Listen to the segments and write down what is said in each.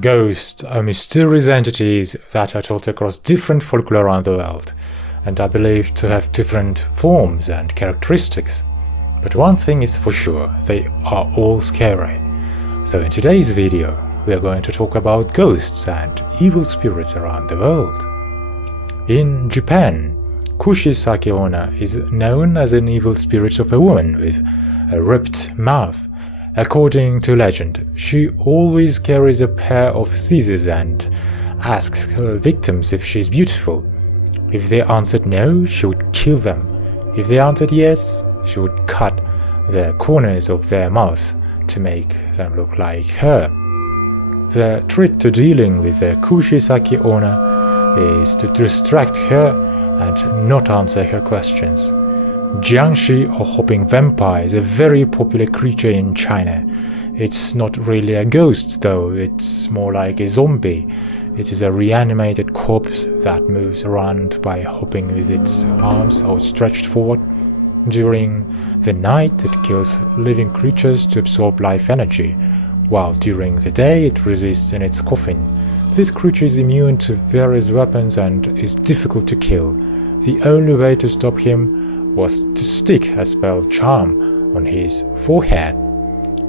Ghosts are mysterious entities that are taught across different folklore around the world, and are believed to have different forms and characteristics. But one thing is for sure, they are all scary. So in today's video, we are going to talk about ghosts and evil spirits around the world. In Japan, Kushisake Onna is known as an evil spirit of a woman with a ripped mouth. According to legend, she always carries a pair of scissors and asks her victims if she's beautiful. If they answered no, she would kill them. If they answered yes, she would cut the corners of their mouth to make them look like her. The trick to dealing with the Kushisake Onna is to distract her and not answer her questions. Jiangshi, or hopping vampire, is a very popular creature in China. It's not really a ghost though, it's more like a zombie. It is a reanimated corpse that moves around by hopping with its arms outstretched forward. During the night it kills living creatures to absorb life energy, while during the day it resists in its coffin. This creature is immune to various weapons and is difficult to kill. The only way to stop him was to stick a spell charm on his forehead.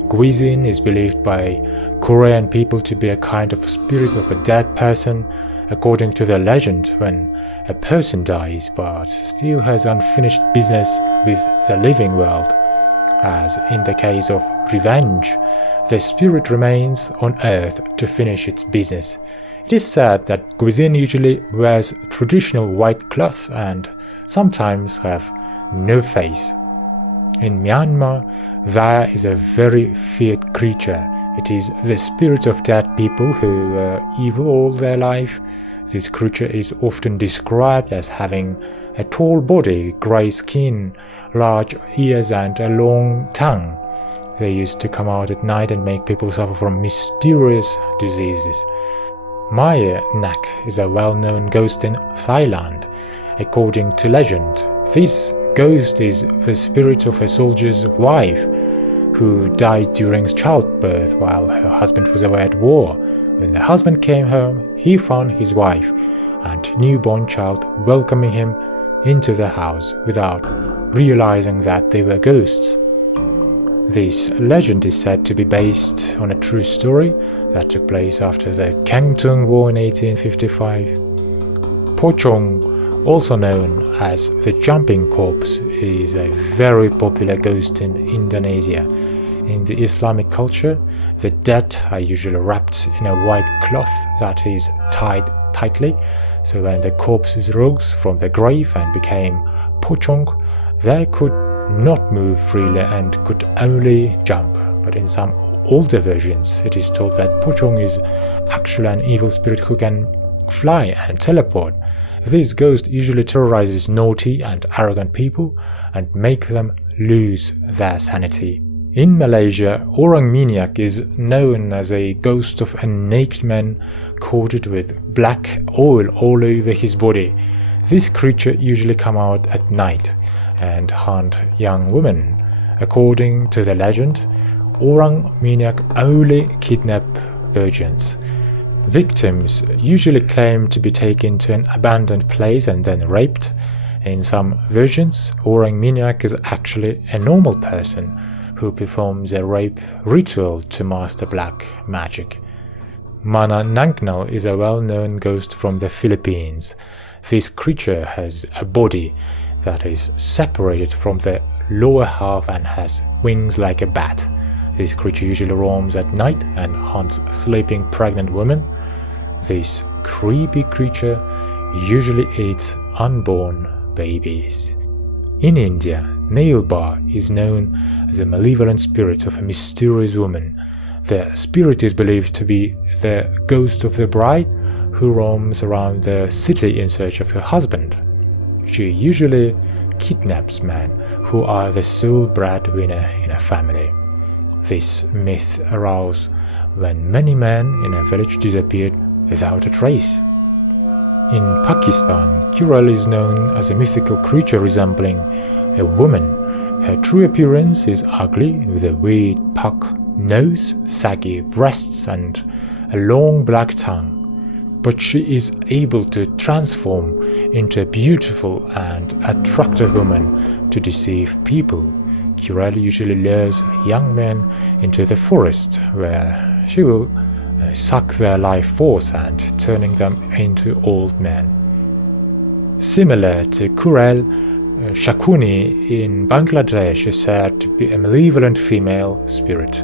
Guizin is believed by Korean people to be a kind of spirit of a dead person. According to the legend, when a person dies but still has unfinished business with the living world, as in the case of revenge, the spirit remains on earth to finish its business. It is said that Guizin usually wears traditional white cloth and sometimes have no face. In Myanmar, there is a very feared creature. It is the spirit of dead people who were evil all their life. This creature is often described as having a tall body, grey skin, large ears and a long tongue. They used to come out at night and make people suffer from mysterious diseases. Maya Nak is a well-known ghost in Thailand. According to legend, this ghost is the spirit of a soldier's wife who died during childbirth while her husband was away at war. When the husband came home, he found his wife and newborn child welcoming him into the house without realizing that they were ghosts. This legend is said to be based on a true story that took place after the Kangtung War in 1855. Pocong, also known as the jumping corpse, is a very popular ghost in Indonesia. In the Islamic culture, the dead are usually wrapped in a white cloth that is tied tightly, so when the corpses rose from the grave and became pocong, they could not move freely and could only jump. But in some older versions, it is told that pocong is actually an evil spirit who can fly and teleport. This ghost usually terrorizes naughty and arrogant people and make them lose their sanity. In Malaysia, Orang Minyak is known as a ghost of a naked man coated with black oil all over his body. This creature usually comes out at night and haunt young women. According to the legend, Orang Minyak only kidnap virgins. Victims usually claim to be taken to an abandoned place and then raped. In some versions, Orang Minyak is actually a normal person who performs a rape ritual to master black magic. Mana Nangnal is a well-known ghost from the Philippines. This creature has a body that is separated from the lower half and has wings like a bat. This creature usually roams at night and haunts sleeping pregnant women. This creepy creature usually eats unborn babies. In India, Nailbar is known as a malevolent spirit of a mysterious woman. The spirit is believed to be the ghost of the bride who roams around the city in search of her husband. She usually kidnaps men who are the sole breadwinner in a family. This myth arose when many men in a village disappeared without a trace. In Pakistan, Churel is known as a mythical creature resembling a woman. Her true appearance is ugly, with a weird puck nose, saggy breasts and a long black tongue. But she is able to transform into a beautiful and attractive woman to deceive people. Kurel usually lures young men into the forest, where she will suck their life force and turning them into old men. Similar to Kurel, Shakuni in Bangladesh is said to be a malevolent female spirit.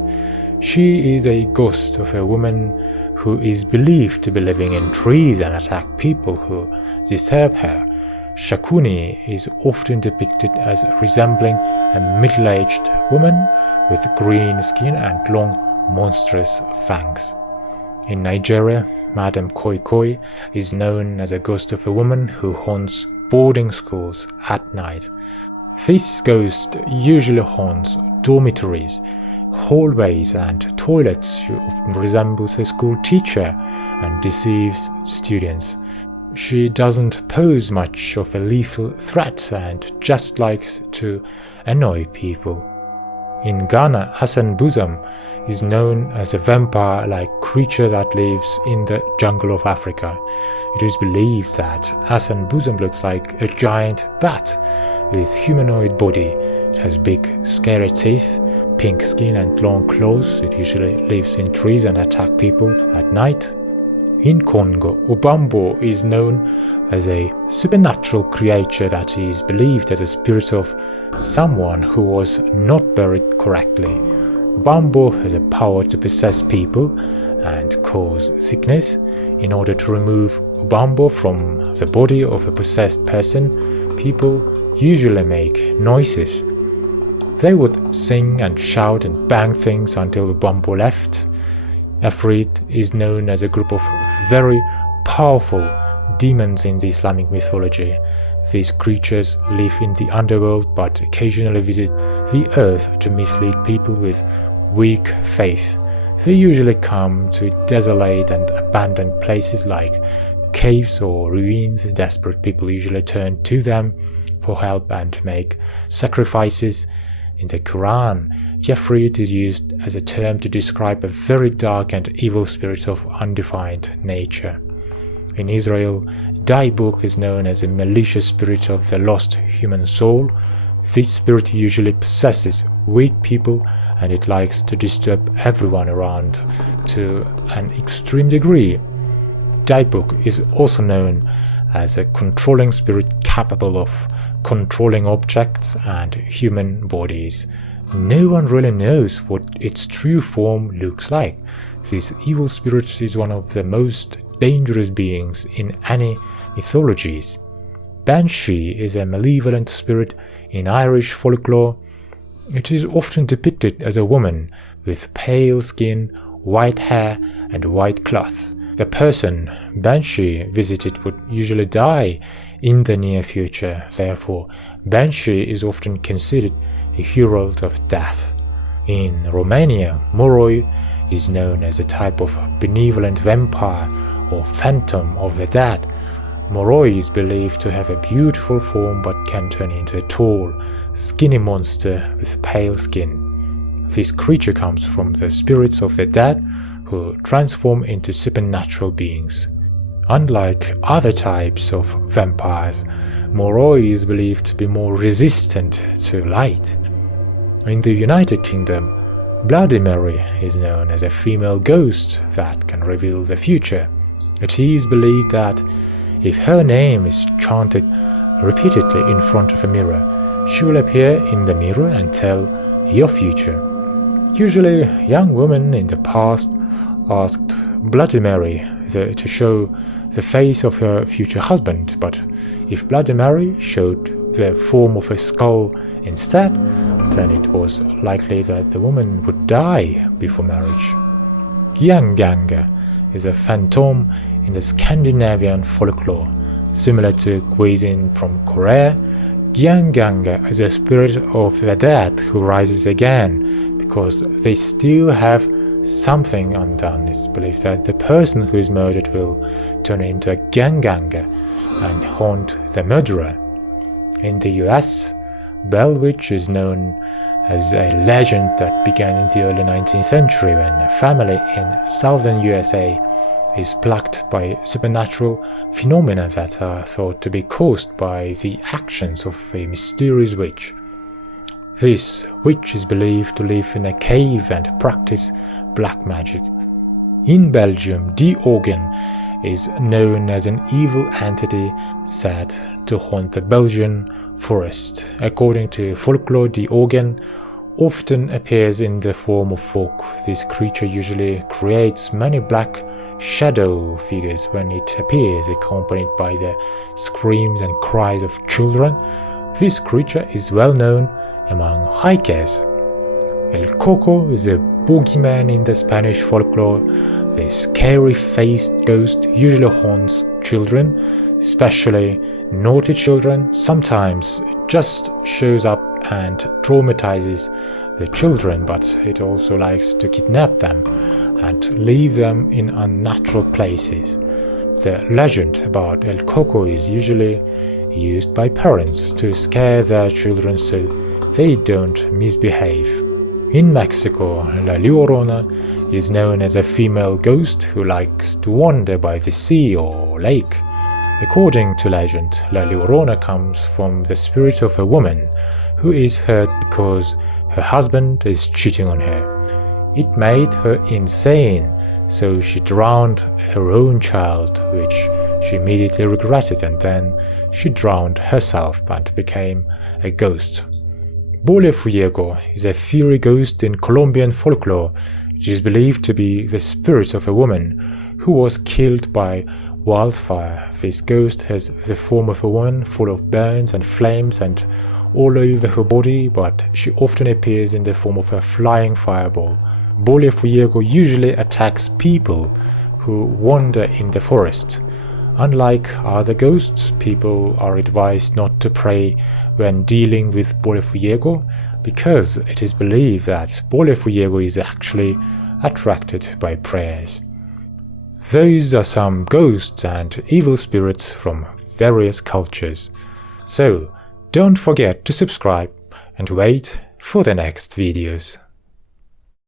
She is a ghost of a woman who is believed to be living in trees and attack people who disturb her. Shakuni is often depicted as resembling a middle-aged woman with green skin and long, monstrous fangs. In Nigeria, Madam Koi Koi is known as a ghost of a woman who haunts boarding schools at night. This ghost usually haunts dormitories, hallways and toilets. She often resembles a school teacher and deceives students. She doesn't pose much of a lethal threat and just likes to annoy people. In Ghana, Asan Buzam is known as a vampire-like creature that lives in the jungle of Africa. It is believed that Asan Buzam looks like a giant bat with humanoid body. It has big, scary teeth, pink skin and long claws. It usually lives in trees and attacks people at night. In Congo, Ubambo is known as a supernatural creature that is believed as a spirit of someone who was not buried correctly. Ubambo has a power to possess people and cause sickness. In order to remove Ubambo from the body of a possessed person, people usually make noises. They would sing and shout and bang things until Ubambo left. Ifrit is known as a group of very powerful demons in the Islamic mythology. These creatures live in the underworld but occasionally visit the earth to mislead people with weak faith. They usually come to desolate and abandoned places like caves or ruins. Desperate people usually turn to them for help and make sacrifices. In the Quran, Ifrit is used as a term to describe a very dark and evil spirit of undefined nature. In Israel, Daibuk is known as a malicious spirit of the lost human soul. This spirit usually possesses weak people and it likes to disturb everyone around to an extreme degree. Daibuk is also known as a controlling spirit capable of controlling objects and human bodies. No one really knows what its true form looks like. This evil spirit is one of the most dangerous beings in any mythologies. Banshee is a malevolent spirit in Irish folklore. It is often depicted as a woman with pale skin, white hair and white cloth. The person Banshee visited would usually die in the near future. Therefore, Banshee is often considered a herald of death. In Romania, Moroi is known as a type of benevolent vampire or phantom of the dead. Moroi is believed to have a beautiful form but can turn into a tall, skinny monster with pale skin. This creature comes from the spirits of the dead who transform into supernatural beings. Unlike other types of vampires, Moroi is believed to be more resistant to light. In the United Kingdom, Bloody Mary is known as a female ghost that can reveal the future. It is believed that if her name is chanted repeatedly in front of a mirror, she will appear in the mirror and tell your future. Usually, young women in the past asked Bloody Mary to show the face of her future husband, but if Bloody Mary showed the form of a skull instead, then it was likely that the woman would die before marriage. Gianganga is a phantom in the Scandinavian folklore. Similar to Gwazin from Korea, Gianganga is a spirit of the dead who rises again because they still have something undone. It's believed that the person who is murdered will turn into a Gianganga and haunt the murderer. In the US, Bell Witch is known as a legend that began in the early 19th century when a family in southern USA is plagued by supernatural phenomena that are thought to be caused by the actions of a mysterious witch. This witch is believed to live in a cave and practice black magic. In Belgium, the Organ is known as an evil entity said to haunt the Belgian forest. According to folklore, the Organ often appears in the form of folk. This creature usually creates many black shadow figures when it appears, accompanied by the screams and cries of children. This creature is well known among hikers. El Coco is a boogeyman in the Spanish folklore. The scary-faced ghost usually haunts children, especially naughty children. Sometimes it just shows up and traumatizes the children, but it also likes to kidnap them and leave them in unnatural places. The legend about El Coco is usually used by parents to scare their children so they don't misbehave. In Mexico, La Llorona is known as a female ghost who likes to wander by the sea or lake. According to legend, La Llorona comes from the spirit of a woman who is hurt because her husband is cheating on her. It made her insane, so she drowned her own child, which she immediately regretted, and then she drowned herself and became a ghost. Bola Fuego is a fiery ghost in Colombian folklore, which is believed to be the spirit of a woman who was killed by wildfire. This ghost has the form of a woman full of burns and flames and all over her body, but she often appears in the form of a flying fireball. Bola Fuego usually attacks people who wander in the forest. Unlike other ghosts, people are advised not to pray when dealing with Bola Fuego because it is believed that Bola Fuego is actually attracted by prayers. Those are some ghosts and evil spirits from various cultures. So, don't forget to subscribe and wait for the next videos.